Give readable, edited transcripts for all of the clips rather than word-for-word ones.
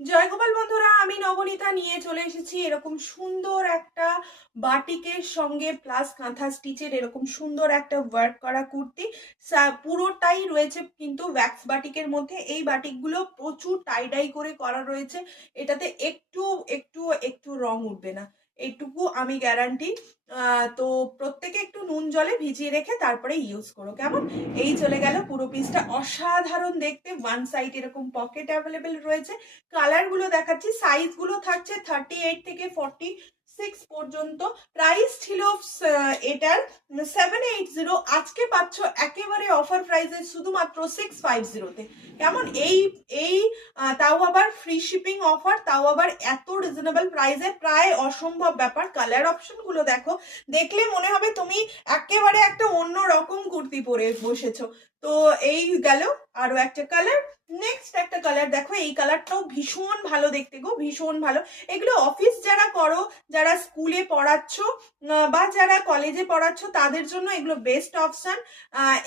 জয়গোপাল বন্ধুরা, আমি নবনীতা নিয়ে চলে এসেছি এরকম সুন্দর একটা বাটিকের সঙ্গে প্লাস কাঁথা স্টিচের এরকম সুন্দর একটা ওয়ার্ক করা কুর্তি। পুরোটাই রয়েছে কিন্তু ওয়্যাক্স বাটিকের মধ্যে। এই বাটিকগুলো প্রচুর টাইডাই করে করা রয়েছে, এটাতে একটু একটু একটু রং উঠবে না, এইটুকু আমি গ্যারান্টি। তো প্রত্যেকে একটু নুন জলে ভিজিয়ে রেখে তারপরে ইউজ করো, কেমন? এই চলে গেল পুরো পিসটা, অসাধারণ দেখতে। ওয়ান সাইড এরকম পকেট অ্যাভেলেবেল রয়েছে। কালার গুলো দেখাচ্ছি, সাইজ গুলো থাকছে 38 থেকে 46 পর্যন্ত। প্রাইস ছিল এটার 780, আজকে পাচ্ছ একেবারে অফার প্রাইসে শুধুমাত্র 650 তে। কেমন? এই এই তাও আবার ফ্রি শিপিং অফার, তাও আবার এত রিজনেবল প্রাইসে, প্রায় অসম্ভব ব্যাপার। কালার অপশন গুলো দেখো, দেখলে মনে হবে তুমি একেবারে একটা অন্য রকম কুর্তি পরে বসেছো। তো এই গেল আরো একটা কালার। নেক্সট একটা কালার দেখো, এই কালারটাও ভীষণ ভালো দেখতে গো, ভীষণ ভালো। এগুলো অফিস যারা করো, যারা স্কুলে পড়াচ্ছ বা যারা কলেজে পড়াচ্ছ, তাদের জন্য এগুলো বেস্ট অপশন।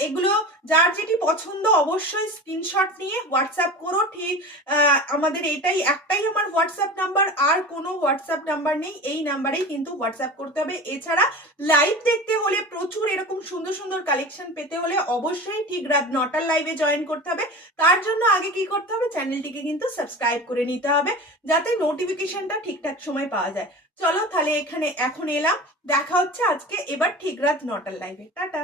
এগুলো যার যেটি পছন্দ অবশ্যই স্ক্রিনশট নিয়ে হোয়াটসঅ্যাপ করো। ঠিক আমাদের এটাই একটাই আমার হোয়াটসঅ্যাপ নাম্বার, আর কোনো হোয়াটসঅ্যাপ নাম্বার নেই, এই নাম্বারেই কিন্তু হোয়াটসঅ্যাপ করতে হবে। এছাড়া লাইভ দেখতে হলে, প্রচুর এরকম সুন্দর সুন্দর কালেকশন পেতে হলে অবশ্যই ঠিক রাত 9টার লাইভে জয়েন করতে হবে। তার জন্য আগে কি করতে হবে, চ্যানেলটিকে কিন্তু সাবস্ক্রাইব করে নিতে হবে, যাতে নোটিফিকেশনটা ঠিকঠাক সময় পাওয়া যায়। চলো তাহলে এখানে এখন এলাম, দেখা হচ্ছে আজকে এবার ঠিক রাত 9টার লাইভে। টাটা।